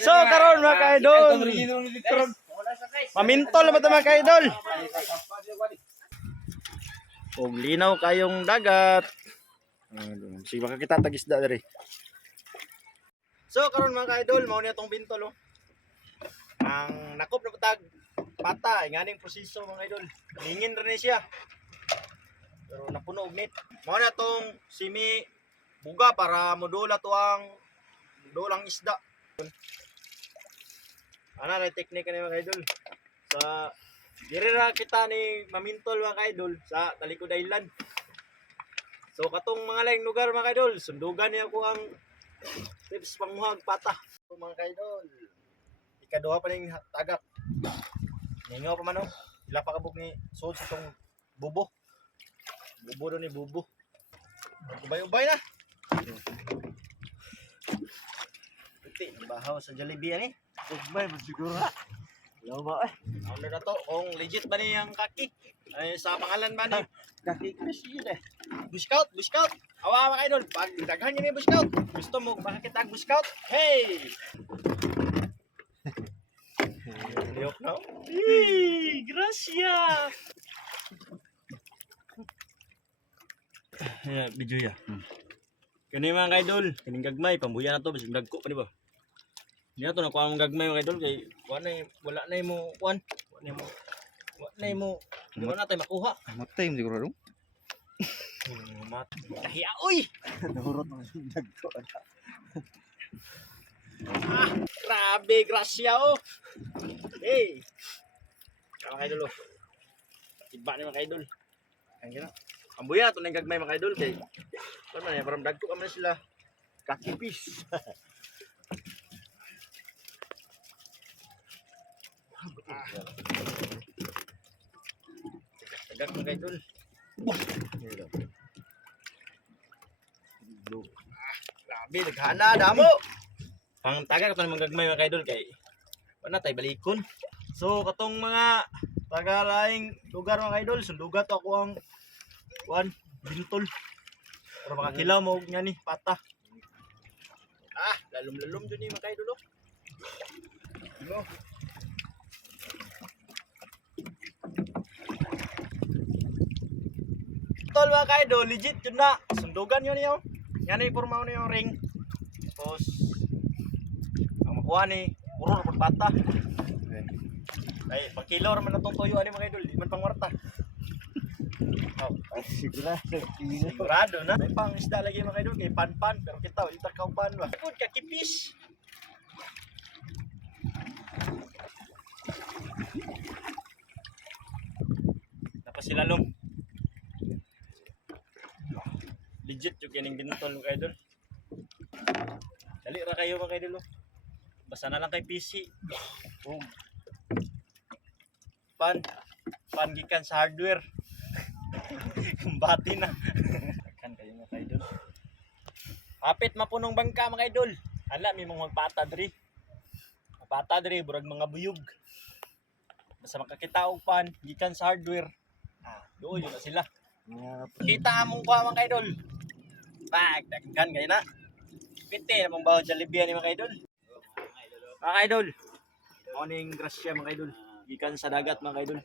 So karon mga ka-idol, mamintol ba ito mga ka-idol? Og linaw kayong dagat. Sige baka kita tagisda diri. So karon mga ka-idol, mao ni atong bintol oh. Ang nakop na patag pata, nganing proseso mga idol. Lingin rin ni siya. Pero napuno og net. Mao na tong simi buga para modula to ang dulang isda. Ana na teknik ni mga idol. Sa diri ra kita ni mamintol mga idol sa Talikod Island. So katong mga laing lugar mga idol, sundugan niya ko ang tips pangmuhag pata. So, mga idol, ikaduha pa ning tagak. Ningaw pa man oh. Ila pa kabog ni sud sa tong bubo. Bubo do ni bubo. Ubay-ubay na. Piti, bahaw sa Jollibee ani. Ubay mo siguro ha. Lawa eh. Ano na to? Kung legit ba ni ang kaki? Ay sa pangalan ba ni? Kaki Chris yun eh. Bushcout, bushcout. Awa mga idol, pag daghan niyo ni bushcout. Gusto mo makakita ang bushcout? Hey! Liyok na. Hey, gracia. Video ya. Kani mga idol, kining gagmay pambuya na to bisig dagko pa di ba? Niya to nakuha mong gagmay mga idol kay wala na mo kuan. Wala na mo. Di ba na tayo makuha? Matay mo siguro dong. Kahiya oy. Nahurot mo yung dagko. Ah, grabe gracia oh. Hey. Mga idol oh. Iba ni mga idol. Ang gina. Ambuya to nang gagmay mga idol kay. Ano man parang dagko ka man sila. Kakipis. Tagak mga idol. Grabe, naghana damo. Ang tagak ito ng gagmay mga idol kay wala tayo balikon. So katong mga taga-laing lugar mga idol, sundugat ako ang bintol. Para makakilaw mo nga ni pata. Ah, lalom-lalom dun ni mga idol oh. No. Tol mga ka-idol, legit yun na. Sundugan yun niyo. Yan ay porma niyo yung ring. Tapos ang makuha ni puro na pata. Ay, pagkilaw naman na itong tuyo ani mga idol, di man pang warta. Oh, sigurado na. May pang isda lagi mga idol, kay pan-pan, pero kita ulit ka pan ba. Good ka kipis. Tapos sila lom. Legit yung kining bintol mga idol. Dali ra kayo mga idol. Basta na lang kay PC. Boom. Pan gikan sa hardware. Bati na. Kan kayo mga idol. Hapit mapunong bangka mga idol. Ala may mga magpata diri. Magpata diri burag mga buyog. Basta makakita og pan gikan sa hardware. Ah, doon yun na sila. Kita among kuha mga idol. Bag, daghan kayo na. Piti na pong baho Jollibee ni mga idol. Mga idol. Morning grasya mga idol. Gikan sa dagat mga idol.